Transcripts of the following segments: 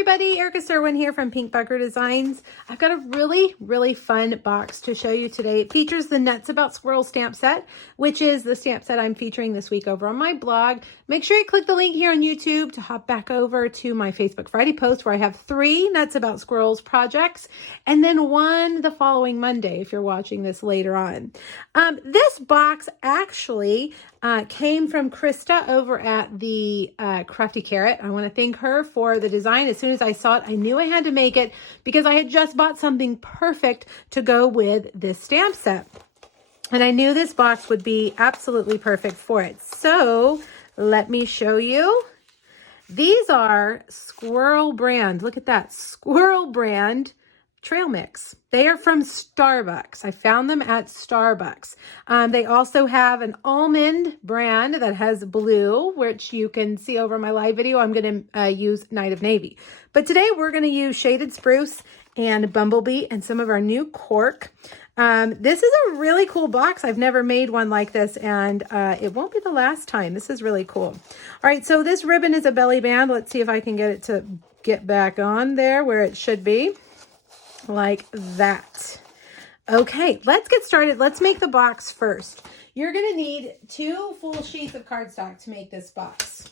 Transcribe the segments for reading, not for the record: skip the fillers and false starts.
everybody, Erica Serwin here from Pink Bugger Designs. I've got a really fun box to show you today. It features the Nuts About Squirrels stamp set, which is the stamp set I'm featuring this week over on my blog. Make sure you click the link here on YouTube to hop back over to my Facebook Friday post where I have 3 Nuts About Squirrels projects and then 1 the following Monday if you're watching this later on. This box actually came from Krista over at the Crafty Carrot. I want to thank her for the design. As soon as I saw it, I knew I had to make it because I had just bought something perfect to go with this stamp set. And I knew this box would be absolutely perfect for it. So let me show you. These are Squirrel brand. Look at that, Squirrel brand trail mix. They are from Starbucks. I found them at Starbucks. They also have an almond brand that has blue, which you can see over my live video. I'm going to use Night of Navy. But today we're going to use Shaded Spruce and Bumblebee and some of our new cork. This is a really cool box. I've never made one like this, and it won't be the last time. This is really cool. All right, so this ribbon is a belly band. Let's see if I can get it to get back on there where it should be. Like that. Okay, let's get started. Let's make the box first. You're going to need 2 full sheets of cardstock to make this box.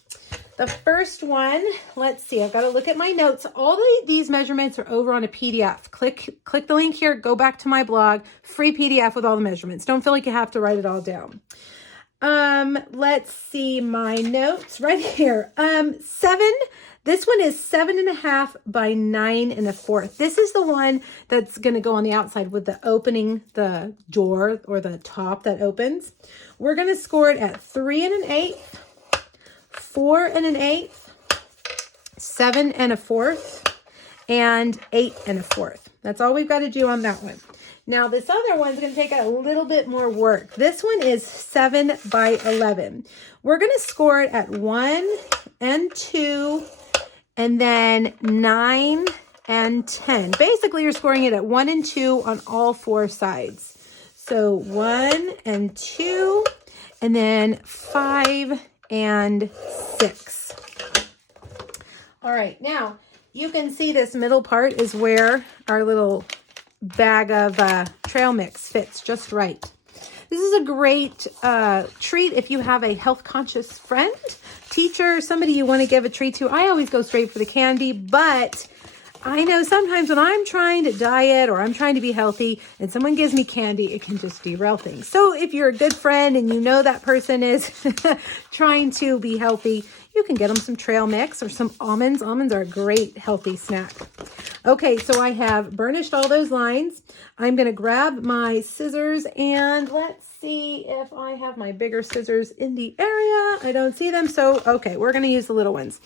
The first one, let's see, I've got to look at my notes. All these measurements are over on a PDF. Click the link here, go back to my blog, free PDF with all the measurements. Don't feel like you have to write it all down. Let's see my notes right here. This one is 7.5 by 9 1/4. This is the one that's going to go on the outside with the opening, the door or the top that opens. We're going to score it at 3 1/8, 4 1/8, 7 1/4, and 8 1/4. That's all we've got to do on that one. Now this other one's going to take a little bit more work. This one is 7 by 11. We're going to score it at 1 and 2, and then 9 and 10. Basically, you're scoring it at 1 and 2 on all 4 sides. So 1 and 2, and then 5 and 6. All right, now you can see this middle part is where our little bag of trail mix fits just right. This is a great treat if you have a health conscious friend, teacher, somebody you want to give a treat to. I always go straight for the candy, but I know sometimes when I'm trying to diet or I'm trying to be healthy and someone gives me candy, it can just derail things. So if you're a good friend and you know that person is trying to be healthy, you can get them some trail mix or some almonds. Almonds are a great healthy snack. Okay, so I have burnished all those lines. I'm going to grab my scissors and let's see if I have my bigger scissors in the area. I don't see them, so okay, we're going to use the little ones.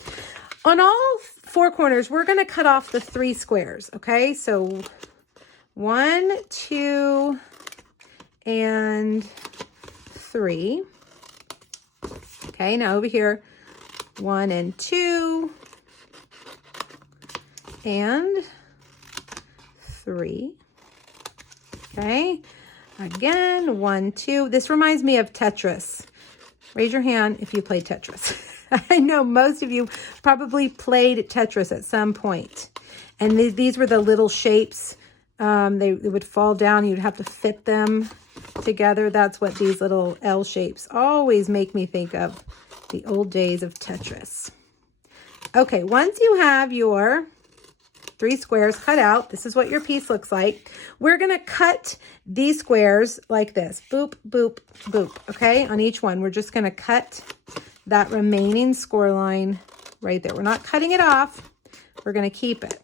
On all 4 corners, we're going to cut off the 3 squares, okay? So 1, 2, and 3. Okay, now over here, 1 and 2, and 3. Okay, again, 1, 2. This reminds me of Tetris. Raise your hand if you play Tetris. I know most of you probably played Tetris at some point. And these were the little shapes. They would fall down. You'd have to fit them together. That's what these little L shapes always make me think of, the old days of Tetris. Okay, once you have your 3 squares cut out, this is what your piece looks like. We're going to cut these squares like this. Boop, boop, boop. Okay, on each one, we're just going to cut that remaining score line right there. We're not cutting it off. We're going to keep it.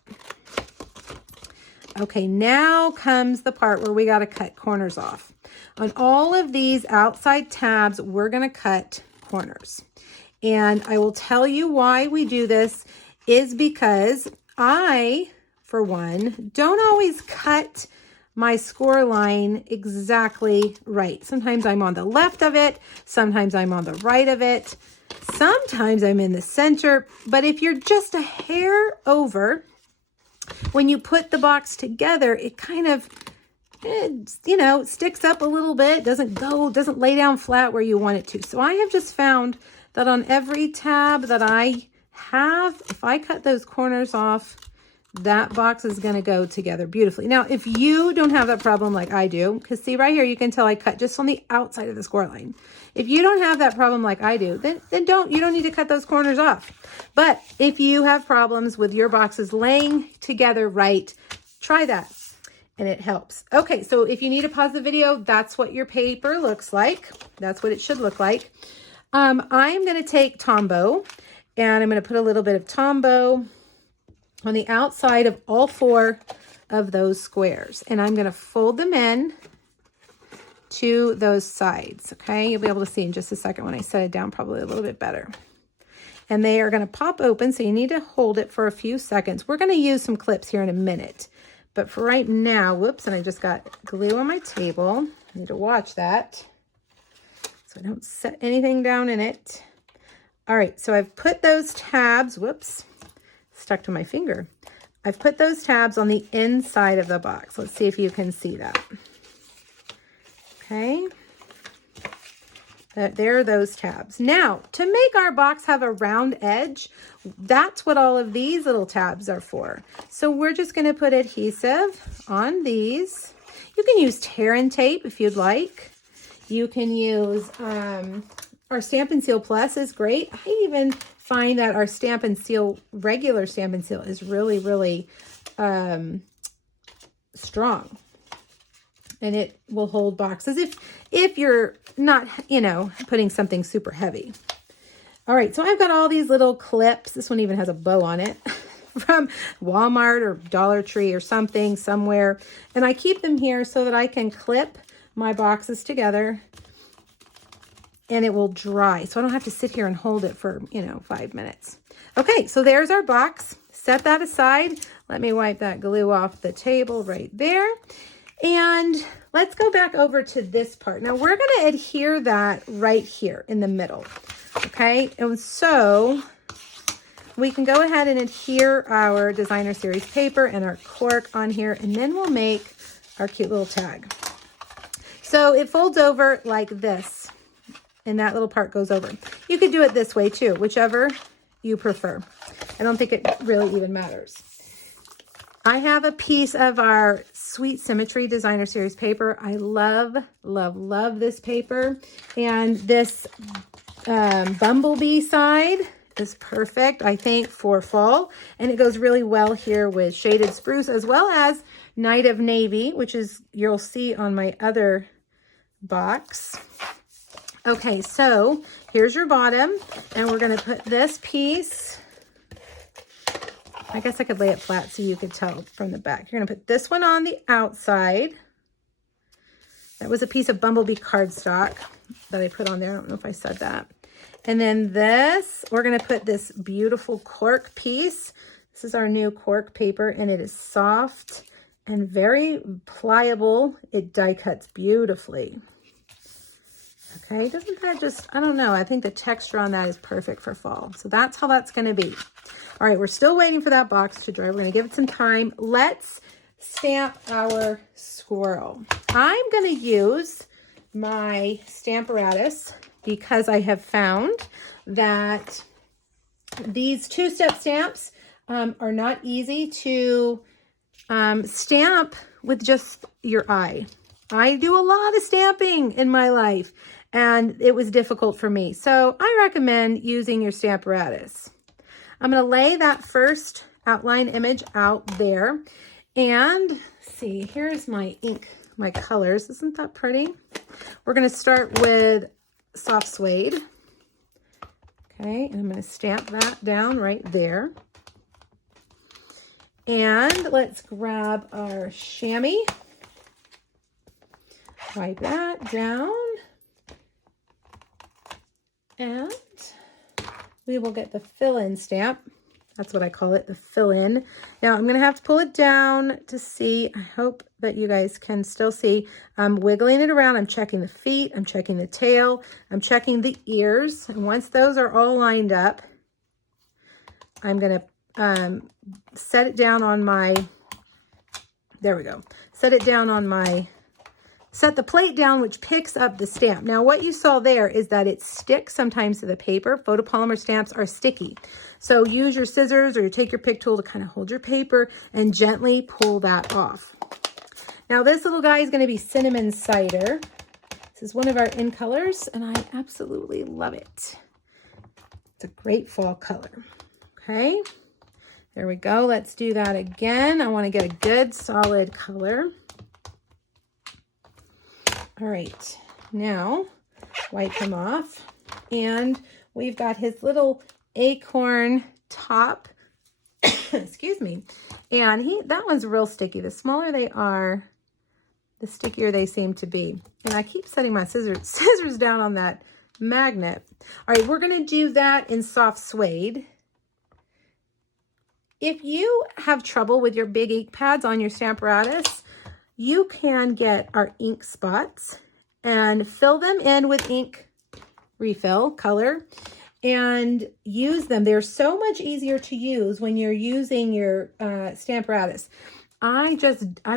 Okay, now comes the part where we got to cut corners off. On all of these outside tabs, we're going to cut corners. And I will tell you why we do this is because I, for one, don't always cut my score line exactly right. Sometimes I'm on the left of it. Sometimes I'm on the right of it. Sometimes I'm in the center. But if you're just a hair over, when you put the box together, it kind of, sticks up a little bit, doesn't lay down flat where you want it to. So I have just found that on every tab that I if I cut those corners off, that box is going to go together beautifully. Now, if you don't have that problem like I do, because see right here, you can tell I cut just on the outside of the score line. If you don't have that problem like I do, then you don't need to cut those corners off. But if you have problems with your boxes laying together right, try that and it helps. Okay, so if you need to pause the video, that's what your paper looks like. That's what it should look like. I'm going to take Tombow and I'm going to put a little bit of Tombow on the outside of all 4 of those squares. And I'm going to fold them in to those sides. Okay, you'll be able to see in just a second when I set it down probably a little bit better. And they are going to pop open, so you need to hold it for a few seconds. We're going to use some clips here in a minute. But for right now, whoops, and I just got glue on my table. I need to watch that so I don't set anything down in it. All right, so I've put those tabs, whoops, stuck to my finger. I've put those tabs on the inside of the box. Let's see if you can see that. Okay. There are those tabs. Now, to make our box have a round edge, that's what all of these little tabs are for. So we're just going to put adhesive on these. You can use tear and tape if you'd like. You can use our Stamp and Seal Plus is great. I even find that our Stamp and Seal, regular Stamp and Seal is really, really strong. And it will hold boxes if you're not, putting something super heavy. All right, so I've got all these little clips. This one even has a bow on it from Walmart or Dollar Tree or something somewhere. And I keep them here so that I can clip my boxes together and it will dry. So I don't have to sit here and hold it for, 5 minutes. Okay, so there's our box. Set that aside. Let me wipe that glue off the table right there. And let's go back over to this part. Now we're going to adhere that right here in the middle. Okay, and so we can go ahead and adhere our designer series paper and our cork on here, and then we'll make our cute little tag. So it folds over like this, and that little part goes over. You could do it this way too, whichever you prefer. I don't think it really even matters. I have a piece of our Sweet Symmetry Designer Series paper. I love, love, love this paper. And this bumblebee side is perfect, I think, for fall. And it goes really well here with Shaded Spruce as well as Night of Navy, which is, you'll see on my other box. Okay, so here's your bottom. And we're going to put this piece, I guess I could lay it flat so you could tell from the back. You're going to put this one on the outside. That was a piece of bumblebee cardstock that I put on there. I don't know if I said that. And then this, we're going to put this beautiful cork piece. This is our new cork paper, and it is soft and very pliable. It die cuts beautifully. Okay, doesn't that just, I don't know. I think the texture on that is perfect for fall. So that's how that's going to be. All right, we're still waiting for that box to dry. We're going to give it some time. Let's stamp our squirrel. I'm going to use my Stamparatus because I have found that these two-step stamps are not easy to stamp with just your eye. I do a lot of stamping in my life, and it was difficult for me. So I recommend using your Stamparatus. I'm going to lay that first outline image out there. And see, here's my ink, my colors. Isn't that pretty? We're going to start with soft suede. Okay, and I'm going to stamp that down right there. And let's grab our chamois. Wipe that down. And we will get the fill-in stamp. That's what I call it, the fill-in. Now I'm going to have to pull it down to see. I hope that you guys can still see. I'm wiggling it around. I'm checking the feet. I'm checking the tail. I'm checking the ears. And once those are all lined up, I'm going to set it down on my, there we go. Set it down on my set the plate down, which picks up the stamp. Now, what you saw there is that it sticks sometimes to the paper. Photopolymer stamps are sticky. So use your scissors or you take your pick tool to kind of hold your paper and gently pull that off. Now, this little guy is going to be cinnamon cider. This is one of our in colors, and I absolutely love it. It's a great fall color. Okay, there we go. Let's do that again. I want to get a good solid color. All right, now wipe him off. And we've got his little acorn top. Excuse me. And that one's real sticky. The smaller they are, the stickier they seem to be. And I keep setting my scissors down on that magnet. All right, we're going to do that in soft suede. If you have trouble with your big ink pads on your Stamparatus, you can get our ink spots and fill them in with ink refill color and use them. They're so much easier to use when you're using your Stamparatus. I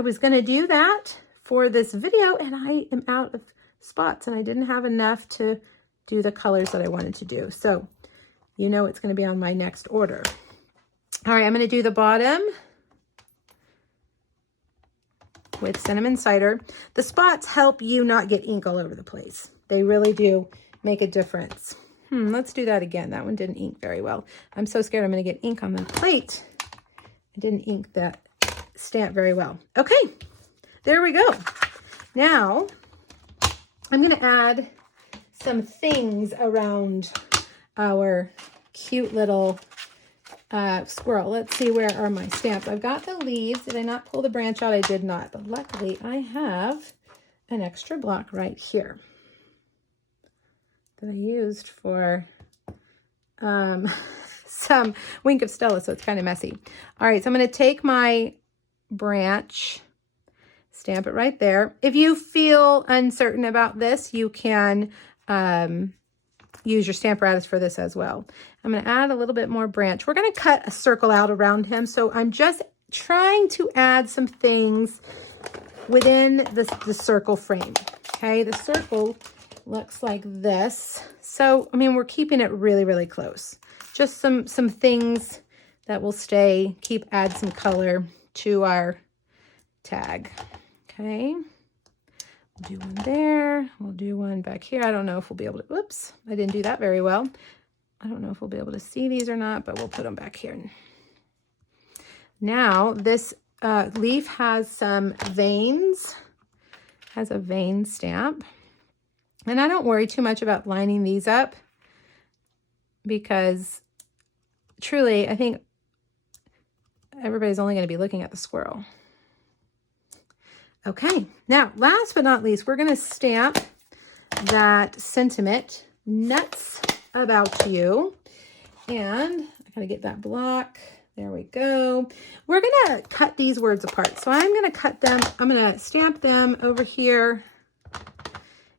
was going to do that for this video, and I am out of spots, and I didn't have enough to do the colors that I wanted to do. So, you know it's going to be on my next order. All right, I'm going to do the bottom with cinnamon cider. The spots help you not get ink all over the place. They really do make a difference. Let's do that again. That one didn't ink very well. I'm so scared I'm going to get ink on the plate. I didn't ink that stamp very well. Okay, there we go. Now, I'm going to add some things around our cute little squirrel. Let's see, where are my stamps? I've got the leaves. Did I not pull the branch out? I did not, but luckily I have an extra block right here that I used for some Wink of Stella, so it's kind of messy. All right, so I'm going to take my branch, stamp it right there. If you feel uncertain about this, you can use your Stamparatus for this as well. I'm going to add a little bit more branch. We're going to cut a circle out around him. So I'm just trying to add some things within the circle frame. Okay, the circle looks like this. So, I mean, we're keeping it really, really close. Just some things that will stay, add some color to our tag. Okay. We'll do one there. We'll do one back here. I don't know if we'll be able to, whoops, I didn't do that very well. I don't know if we'll be able to see these or not, but we'll put them back here. Now, this leaf has some veins, has a vein stamp. And I don't worry too much about lining these up because truly, I think everybody's only going to be looking at the squirrel. Okay, now last but not least, we're going to stamp that sentiment, nuts about you. And I got to get that block. There we go. We're going to cut these words apart. So I'm going to cut them. I'm going to stamp them over here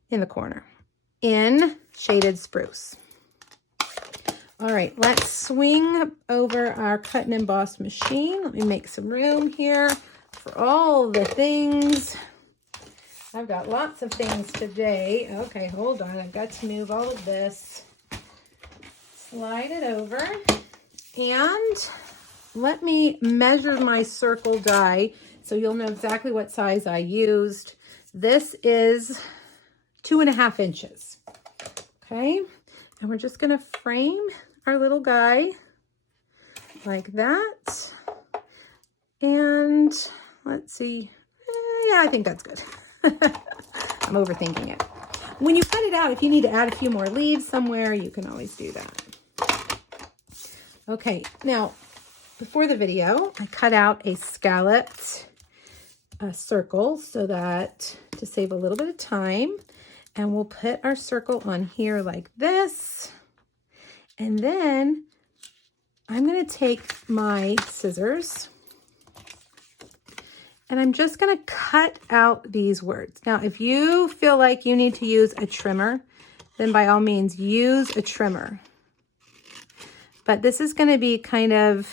in the corner in shaded spruce. All right, let's swing over our cut and emboss machine. Let me make some room here for all the things. I've got lots of things today. Okay, hold on. I've got to move all of this. Slide it over. And let me measure my circle die so you'll know exactly what size I used. This is 2.5 inches. Okay, and we're just going to frame our little guy like that. And let's see. Yeah, I think that's good. I'm overthinking it. When you cut it out, if you need to add a few more leaves somewhere, you can always do that. Okay, now, before the video, I cut out a scalloped circle so that to save a little bit of time. And we'll put our circle on here like this. And then I'm going to take my scissors and I'm just going to cut out these words. Now, if you feel like you need to use a trimmer, then by all means use a trimmer. But this is going to be kind of,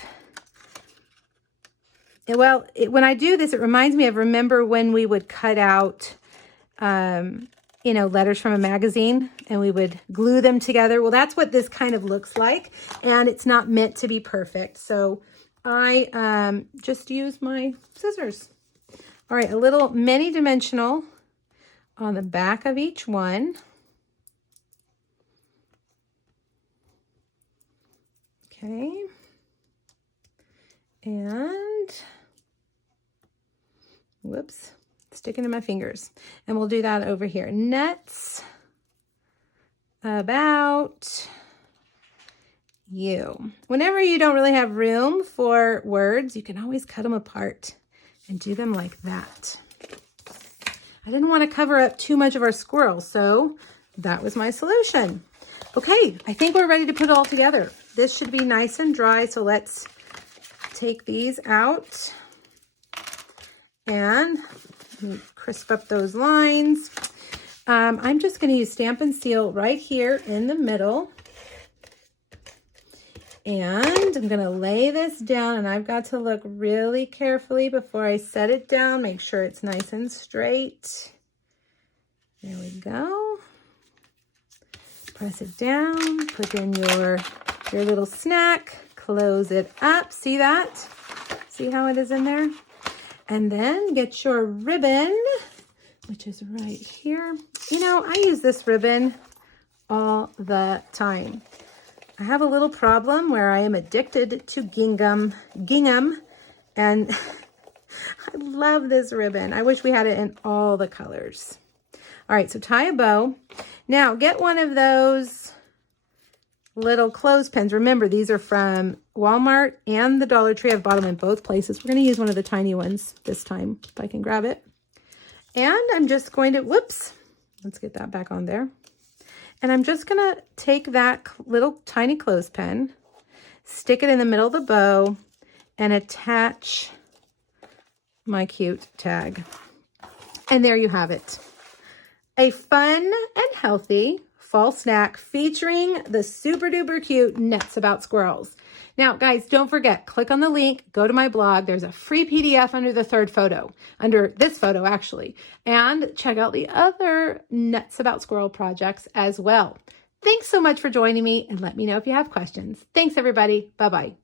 well, when I do this, it reminds me of, remember when we would cut out you know, letters from a magazine, and we would glue them together. Well, that's what this kind of looks like, and it's not meant to be perfect. So I just use my scissors. All right, a little mini dimensional on the back of each one. Okay. And, whoops, sticking to my fingers. And we'll do that over here. Nets about you. Whenever you don't really have room for words, you can always cut them apart and do them like that. I didn't want to cover up too much of our squirrel, so that was my solution. Okay, I think we're ready to put it all together. This should be nice and dry, so let's take these out and crisp up those lines. I'm just going to use Stamp and Seal right here in the middle. And I'm going to lay this down, and I've got to look really carefully before I set it down. Make sure it's nice and straight. There we go. Press it down, put in your little snack, close it up. See that? See how it is in there? And then get your ribbon, which is right here. You know, I use this ribbon all the time. I have a little problem where I am addicted to gingham, and I love this ribbon. I wish we had it in all the colors. All right, so tie a bow. Now get one of those little clothespins. Remember, these are from Walmart and the Dollar Tree. I've bought them in both places. We're going to use one of the tiny ones this time, if I can grab it. And I'm just going to, whoops, let's get that back on there. And I'm just going to take that little tiny clothespin, stick it in the middle of the bow, and attach my cute tag. And there you have it. A fun and healthy fall snack featuring the super duper cute Nets About Squirrels. Now, guys, don't forget, click on the link, go to my blog. There's a free PDF under the third photo, under this photo, actually. And check out the other Nets About Squirrel projects as well. Thanks so much for joining me, and let me know if you have questions. Thanks, everybody. Bye-bye.